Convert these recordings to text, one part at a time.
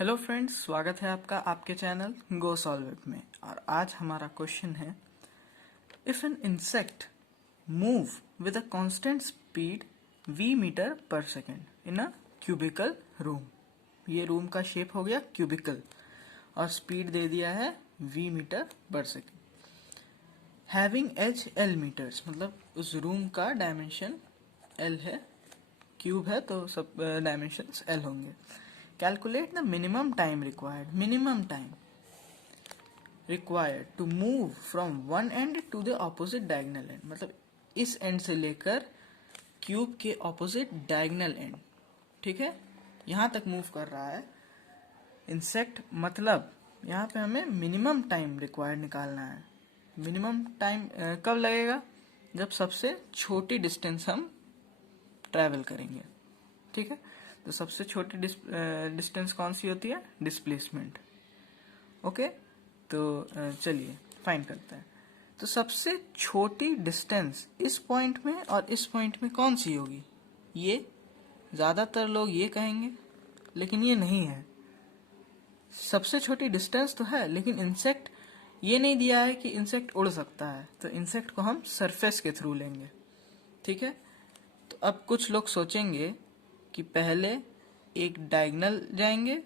Hello friends, स्वागत है आपका आपके चैनल गो सॉल्व इट में। और आज हमारा क्वेश्चन है, if an insect move with a constant speed v metre पर second in a cubical room. ये रूम का शेप हो गया क्यूबिकल और स्पीड दे दिया है v मीटर पर second. Having edge l metres, मतलब उस रूम का डायमेंशन l है, क्यूब है तो सब डायमेंशंस l होंगे। Calculate the minimum time required to move from one end to the opposite diagonal end। मतलब इस एंड से लेकर क्यूब के ऑपोजिट डायगोनल एंड, ठीक है, यहां तक मूव कर रहा है इंसेक्ट। मतलब यहाँ पे हमें मिनिमम टाइम रिक्वायर्ड निकालना है। मिनिमम टाइम कब लगेगा? जब सबसे छोटी डिस्टेंस हम ट्रैवल करेंगे, ठीक है। तो सबसे छोटी डिस्टेंस कौन सी होती है? डिस्प्लेसमेंट। ओके, तो चलिए फाइंड करते हैं। तो सबसे छोटी डिस्टेंस इस पॉइंट में और इस पॉइंट में कौन सी होगी? ये ज्यादातर लोग ये कहेंगे, लेकिन ये नहीं है। सबसे छोटी डिस्टेंस तो है, लेकिन इंसेक्ट ये नहीं दिया है कि इंसेक्ट उड़ सकता है, तो इंसेक्ट को हम सरफेस के थ्रू लेंगे, ठीक है। तो अब कुछ लोग सोचेंगे कि पहले एक डायगोनल जाएंगे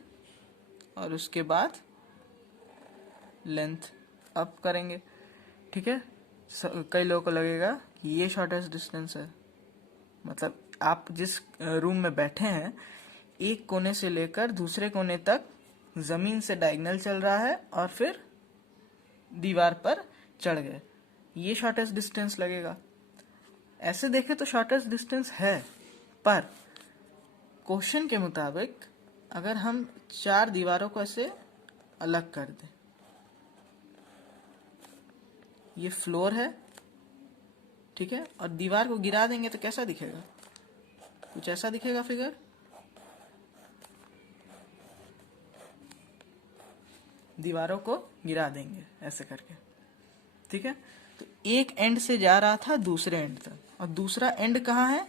और उसके बाद लेंथ अप करेंगे, ठीक है। कई लोगों को लगेगा कि ये शॉर्टेस्ट डिस्टेंस है। मतलब आप जिस रूम में बैठे हैं, एक कोने से लेकर दूसरे कोने तक जमीन से डायगोनल चल रहा है और फिर दीवार पर चढ़ गए, ये शॉर्टेस्ट डिस्टेंस लगेगा। ऐसे देखे तो शॉर्टेस्ट डिस्टेंस है, पर क्वेश्चन के मुताबिक अगर हम चार दीवारों को ऐसे अलग कर दें, ये फ्लोर है, ठीक है, और दीवार को गिरा देंगे तो कैसा दिखेगा? कुछ ऐसा दिखेगा फिगर। दीवारों को गिरा देंगे ऐसे करके, ठीक है। तो एक एंड से जा रहा था दूसरे एंड तक, और दूसरा एंड कहाँ है?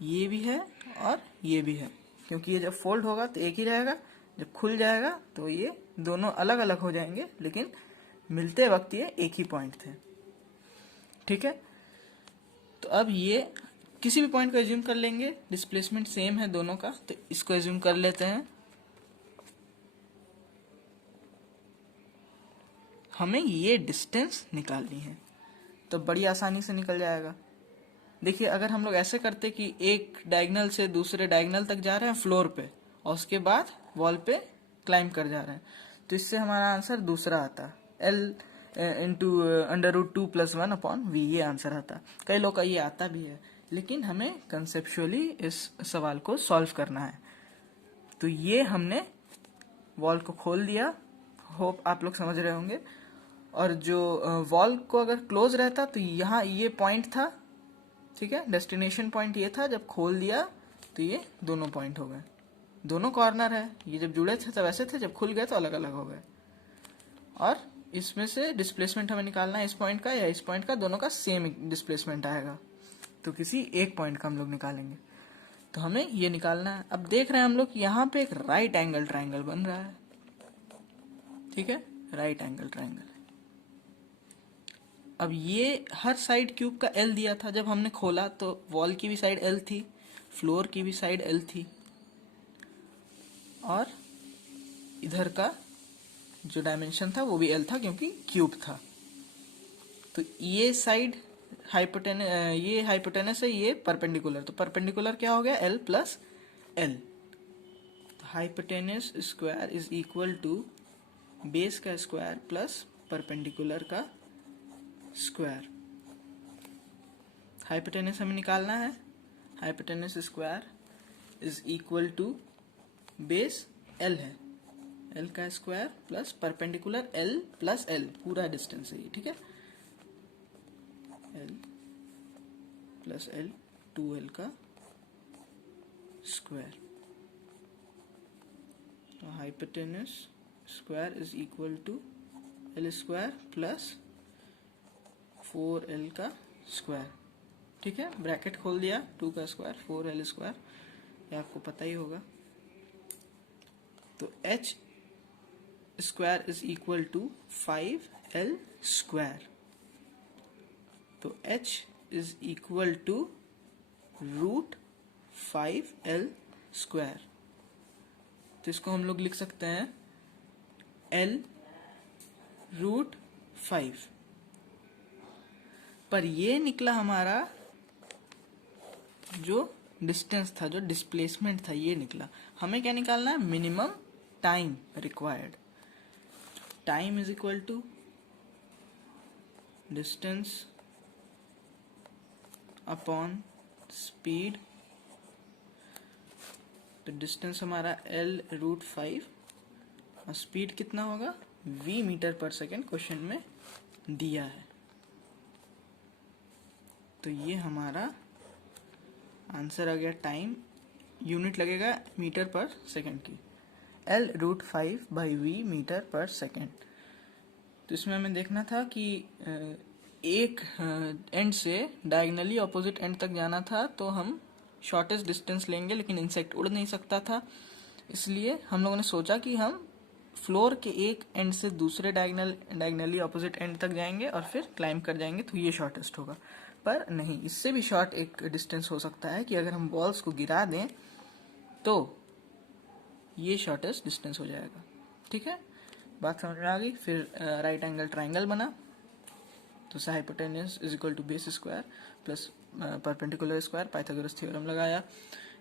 ये भी है और ये भी है, क्योंकि ये जब फोल्ड होगा तो एक ही रहेगा, जब खुल जाएगा तो ये दोनों अलग अलग हो जाएंगे, लेकिन मिलते वक्त ये एक ही पॉइंट थे, ठीक है। तो अब ये किसी भी पॉइंट को एज्यूम कर लेंगे, डिस्प्लेसमेंट सेम है दोनों का, तो इसको एज्यूम कर लेते हैं। हमें ये डिस्टेंस निकालनी है, तो बड़ी आसानी से निकल जाएगा। देखिए, अगर हम लोग ऐसे करते कि एक डायगोनल से दूसरे डायगोनल तक जा रहे हैं फ्लोर पे, और उसके बाद वॉल पे क्लाइंब कर जा रहे हैं, तो इससे हमारा आंसर दूसरा आता, L इंटू √2+1/v, ये आंसर आता। कई लोग का ये आता भी है, लेकिन हमें कंसेप्चुअली इस सवाल को सॉल्व करना है। तो ये हमने वॉल को खोल दिया, होप आप लोग समझ रहे होंगे। और जो वॉल को अगर क्लोज रहता तो यहाँ ये पॉइंट था, ठीक है, डेस्टिनेशन पॉइंट ये था। जब खोल दिया तो ये दोनों पॉइंट हो गए, दोनों कॉर्नर है। ये जब जुड़े थे तब ऐसे थे, जब खुल गए तो अलग अलग हो गए। और इसमें से डिस्प्लेसमेंट हमें निकालना है, इस पॉइंट का या इस पॉइंट का, दोनों का सेम डिस्प्लेसमेंट आएगा, तो किसी एक पॉइंट का हम लोग निकालेंगे। तो हमें ये निकालना है। अब देख रहे हैं हम लोग यहाँ पे एक राइट एंगल ट्राइंगल बन रहा है, ठीक है, राइट एंगल ट्राइंगल। अब ये हर साइड क्यूब का L दिया था, जब हमने खोला तो वॉल की भी साइड L थी, फ्लोर की भी साइड L थी, और इधर का जो डायमेंशन था वो भी L था, क्योंकि क्यूब था। तो ये साइड ये हाइपोटेनस है, ये परपेंडिकुलर, तो परपेंडिकुलर क्या हो गया? L plus L। तो hypotenuse square is equal to base का स्क्वायर प्लस परपेंडिकुलर का स्क्वायर। हाइपोटेनस हमें निकालना है, hypotenuse square is equal to base L है, L का square plus perpendicular L plus L, पूरा डिस्टेंस है ये, ठीक है। L प्लस L 2L का स्क्वायर। तो hypotenuse square is equal to L square plus 4L का स्क्वायर, ठीक है। ब्रैकेट खोल दिया, 2 का स्क्वायर 4L स्क्वायर, ये आपको पता ही होगा। तो h square is equal to 5l square. तो h is equal to root 5l square. तो इसको हम लोग लिख सकते हैं l रूट 5। पर ये निकला हमारा जो डिस्टेंस था, जो डिस्प्लेसमेंट था, ये निकला। हमें क्या निकालना है? Minimum time required. Time is equal to distance upon speed. तो डिस्टेंस हमारा l रूट 5 और स्पीड कितना होगा? v मीटर पर सेकेंड क्वेश्चन में दिया है। तो ये हमारा आंसर आ गया। टाइम यूनिट लगेगा मीटर पर सेकेंड की, l root 5 by v metre पर सेकेंड। तो इसमें हमें देखना था कि एक एंड से डायगनली ऑपोजिट एंड तक जाना था, तो हम शॉर्टेस्ट डिस्टेंस लेंगे, लेकिन इंसेक्ट उड़ नहीं सकता था। इसलिए हम लोगों ने सोचा कि हम फ्लोर के एक एंड से दूसरे डायगनली ऑपोजिट एंड तक जाएंगे और फिर क्लाइंब कर जाएंगे, तो ये शॉर्टेस्ट होगा। पर नहीं, इससे भी शॉर्ट एक डिस्टेंस हो सकता है कि अगर हम बॉल्स को गिरा दें तो ये शॉर्टेस्ट डिस्टेंस हो जाएगा। ठीक है, बात समझ में आ गई। फिर राइट एंगल ट्राइंगल बना, तो hypotenuse is equal to base square plus perpendicular square, Pythagoras theorem लगाया,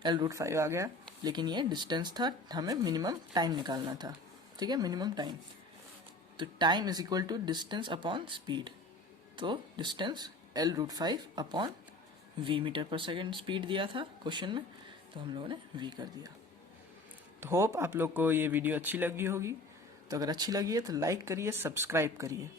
l रूट 5 आ गया। लेकिन ये डिस्टेंस था, हमें मिनिमम टाइम निकालना था। ठीक है, मिनिमम टाइम। तो time is equal to distance upon speed. तो distance l root 5 upon v metre पर सेकेंड स्पीड दिया था क्वेश्चन में, तो हम लोगों ने v कर दिया। तो होप आप लोग को ये वीडियो अच्छी लगी होगी। तो अगर अच्छी लगी है तो लाइक करिए, सब्सक्राइब करिए।